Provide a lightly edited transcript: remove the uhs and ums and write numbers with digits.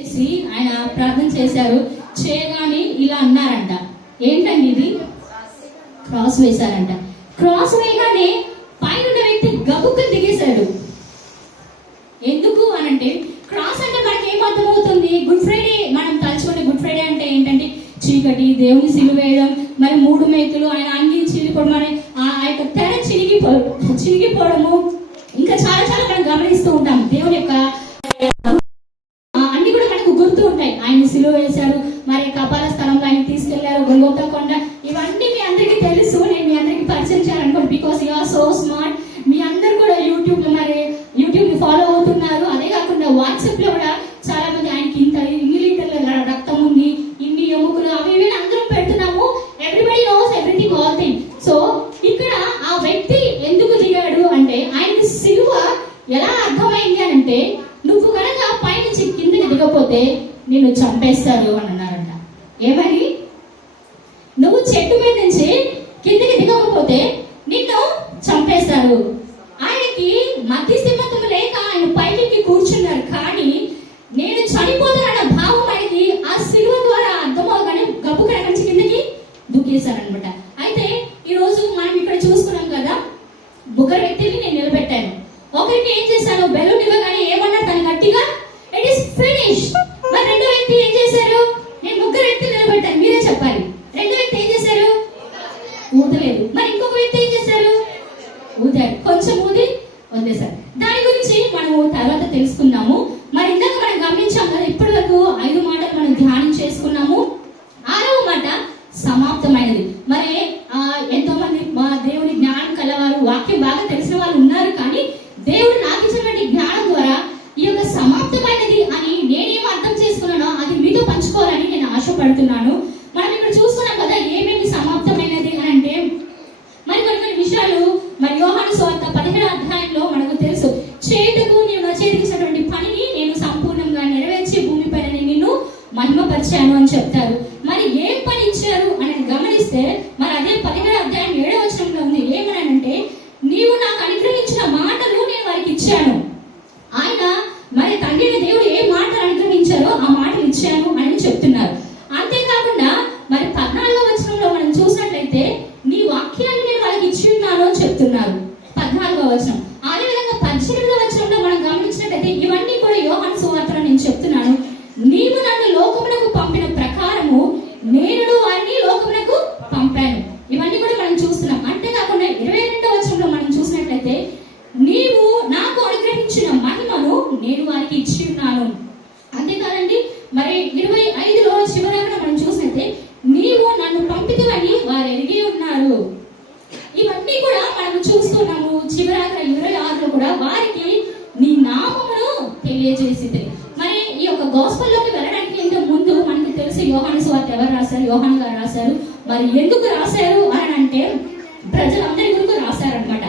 చేసి ఆయన ప్రార్థన చేశారు. చేయగానే ఇలా అన్నారంట, ఏంటండి ఇది? క్రాస్ వేశారంట. క్రాస్ వేయగానే పైన వ్యక్తి గబుక్కు దిగేశాడు. ఎందుకు అనంటే, క్రాస్ అంటే మనకి ఏం అర్థమవుతుంది? గుడ్ ఫ్రైడే మనం తలుచుకునే గుడ్ ఫ్రైడే అంటే ఏంటంటే చీకటి, దేవుని సిలువేయడం, మరి 3 మేకులు, ఆయన అంగి చిరిగిపోవడం, మరి ఆ యొక్క తెర చిరిగిపోవడము, ఇంకా చాలా చాలా మనం గమనిస్తూ ఉంటాం. దేవుని యొక్క అన్ని కూడా మనకు గుర్తు ఉంటాయి. ఆయన సిలువ వేశారు, మరి కపాల స్థలంలో ఆయన తీసుకెళ్లారు, గొల్గొతా కొండ, ఇవన్నీ మీ అందరికీ తెలుసు. నేను మీ అందరికీ పరిచయం చేయాలనుకోండి, because you are so smart. మీ అందరు కూడా యూట్యూబ్ ని ఫాలో అవుతున్నారు. అదే కాకుండా వాట్సాప్ లో కూడా చాలా మంది ఆయనకి ఇన్ని లీటర్ల రక్తం ఉంది, ఇన్ని ఎముకలు, అవి ఇవి అందరం పెడుతున్నాము. Everybody knows everything, all thing. So ఇక్కడ ఆ వ్యక్తి ఎందుకు దిగాడు అంటే, ఆయనకి సిలువ ఎలా అర్థమైంది అని అంటే, నువ్వు కనుక పైనుంచి కిందకి దిగపోతే నిన్ను చంపేస్తారు అని అన్నారంట. ఏమని? నువ్వు చెట్టు మీద నుంచి కిందకి దిగకపోతే నిన్ను చంపేస్తారు. ఆయనకి మధ్యస్థిమత్వం లేక ఆయన పైకి కూర్చున్నారు. కానీ నేను చనిపోతానన్న భావం ఆయనకి ఆ సిలువ ద్వారా అర్థమవగానే గబ్బుకడ నుంచి కిందకి దుక్కేశారనమాట. అయితే ఈరోజు మనం ఇక్కడ చూసుకున్నాం కదా, ముగ్గురు వ్యక్తిని నేను నిలబెట్టాను. ఒకరికి ఏం చేశాను, బెలూన్ ఇవ్వగానే ఏమన్నారు తను గట్టిగా, ఇట్ ఈస్ ఫినిష్. మరి రెండో వ్యక్తి ఏం చేశారు? నేను ముగ్గురు వ్యక్తులు నిలబెట్టాను, మీరే చెప్పాలి. రెండో వ్యక్తి ఏం చేశారు? ఊదలేదు. మరి ఇంకొక వ్యక్తి ఏం చేశారు? ఊదారు. కొంచెం ఊది వదిలేశారు. దాని గురించి మనము తర్వాత తెలుసుకుందాము. మరి ఇందాక మనం గమనించాం కదా, ఇప్పటి వరకు 5 మాటలు మనం ధ్యానం చేసుకున్నాము. 6వ మాట సమాప్తమైనది. మరి ఎంతో మంది మా దేవుని జ్ఞానం కలవారు, వాక్యం బాగా తెలిసిన వాళ్ళు ఉన్నారు. కానీ దేవుడు నాకు ఇచ్చినటువంటి జ్ఞానం ద్వారా ఈ యొక్క సమాప్తమైనది అని నేనేం అర్థం చేసుకున్నానో అది మీతో పంచుకోవాలని నేను ఆశపడుతున్నాను. మనం ఇక్కడ చూసుకున్నాం కదా, ఏమేమి సమాప్తమైనది అని అంటే, మరి కొన్ని విషయాలు మరి యోహాను సువార్త 17వ అధ్యాయంలో మనకు తెలుసు. చేతుకు నీవు నా చేతికి ఇచ్చినటువంటి పనిని నేను సంపూర్ణంగా నెరవేర్చి భూమిపైన నిన్ను మహిమపరిచాను అని చెప్తారు. మరి ఏం పని ఇచ్చారు అని గమనిస్తే, మరి అదే 17వ అధ్యాయం 7వ వచనంలో ఉంది. ఏమనంటే, నీవు నాకు అనుగ్రహించిన మాటలు నేను వారికి ఇచ్చాను. ఆయన మరి తండ్రిని దేవుడు ఏ మాటలు అనుగ్రహించారో ఆ మాటలు ఇచ్చాను అని చెప్తున్నారు. అంతేకాకుండా మరి 14వ వచనంలో మనం చూసినట్లయితే, నీ వాక్యాన్ని నేను వాళ్ళకి ఇచ్చి ఉన్నాను అని చెప్తున్నారు. 14వ వచనం. అదేవిధంగా 18వ వచనంలో మనం గమనించినట్లయితే, ఇవన్నీ కూడా యోహాను సువార్తలో నేను చెప్తున్నాను. నీవు నన్ను లోకమునకు పంపిన ప్రకారము నేను వారిని లోకమునకు పంపాను. ఇవన్నీ కూడా మనం చూస్తున్నాం. అంతేకాకుండా 22వ వచనంలో మనం చూసినట్లయితే, నీవు నాకు అనుగ్రహించిన మహిమను నేను వారికి ఇచ్చి ఉన్నాను. అంతేకాదండి, మరి 25లో చివరగా మనం చూసినట్లయితే, నీవు నన్ను పంపితవని వారు ఎరిగి ఉన్నారు. ఇవన్నీ కూడా మనం చూస్తున్నాము. చివరగా 26లో కూడా వారికి నీ నామమును తెలియజేసింది. మరి ఈ యొక్క గాస్పెల్లోకి వెళ్ళడానికి ఇంత ముందు మనకు తెలిసి యోహాను సువార్త ఎవరు రాశారు? యోహాను గారు రాశారు. మరి ఎందుకు రాశారు అని అంటే, ప్రజలందరి గురించి రాశారనమాట.